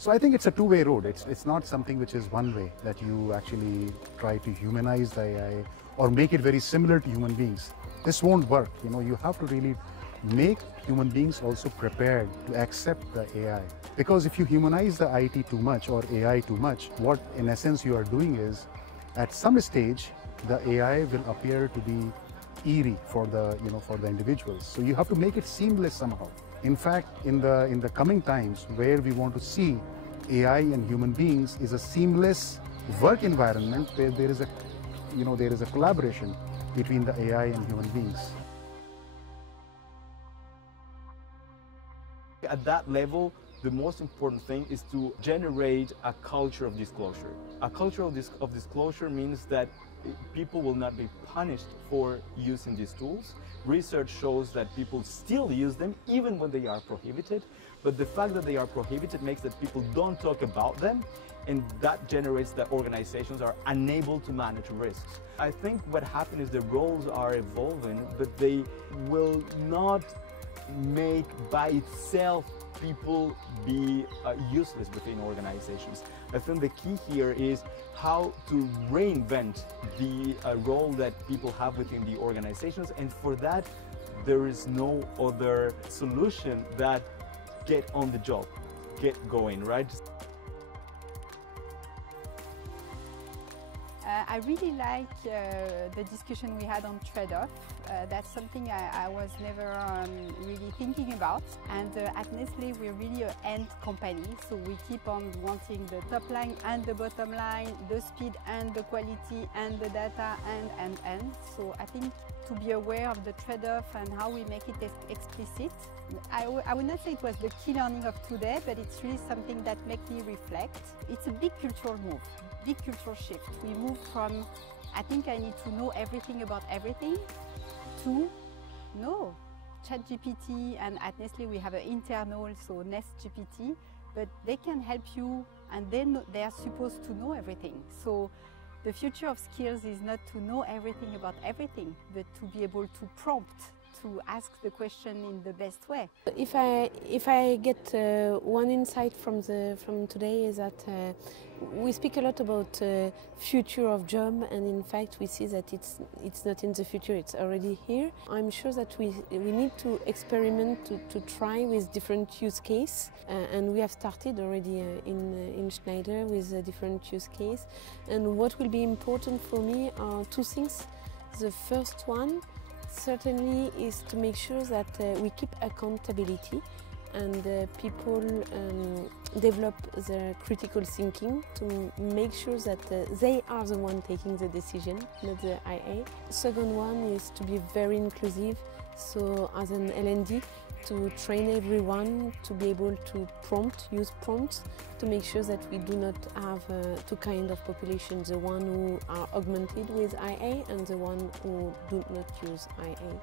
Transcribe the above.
So I think it's a two-way road. It's not something which is one way, that you actually try to humanize the AI or make it very similar to human beings. This won't work. You know, you have to really make human beings also prepared to accept the AI. Because if you humanize the IT too much or AI too much, what in essence you are doing is, at some stage, the AI will appear to be eerie for the, for the individuals. So you have to make it seamless somehow. In fact, in the coming times, where we want to see AI and human beings is a seamless work environment where there is a collaboration between the AI and human beings. At that level, the most important thing is to generate a culture of disclosure. A culture of disclosure means that people will not be punished for using these tools. Research shows that people still use them even when they are prohibited, but the fact that they are prohibited makes that people don't talk about them, and that generates that organizations are unable to manage risks. I think what happened is the roles are evolving, but they will not make by itself people be useless within organizations. I think the key here is how to reinvent the role that people have within the organizations, and for that there is no other solution that get on the job, get going, right? I really like the discussion we had on trade-off. That's something I was never really thinking about. And at Nestle, we're really an end company, so we keep on wanting the top line and the bottom line, the speed and the quality and the data and. So I think to be aware of the trade-off and how we make it explicit. I would not say it was the key learning of today, but it's really something that makes me reflect. It's a big cultural move, big cultural shift. We move from, I think I need to know everything about everything, to, no, ChatGPT, and at Nestle we have an internal, so Nest GPT, but they can help you, and then they are supposed to know everything. So the future of skills is not to know everything about everything, but to be able to prompt, to ask the question in the best way. If I get one insight from today is that we speak a lot about future of job, and in fact we see that it's not in the future, it's already here. I'm sure that we need to experiment, to try with different use case, and we have started already in Schneider with a different use case. And what will be important for me are two things. The first one certainly is to make sure that we keep accountability, and people develop their critical thinking to make sure that they are the one taking the decision, not the IA. Second one is to be very inclusive, so as an L&D, to train everyone to be able to use prompts, to make sure that we do not have two kinds of population, the one who are augmented with IA and the one who do not use IA.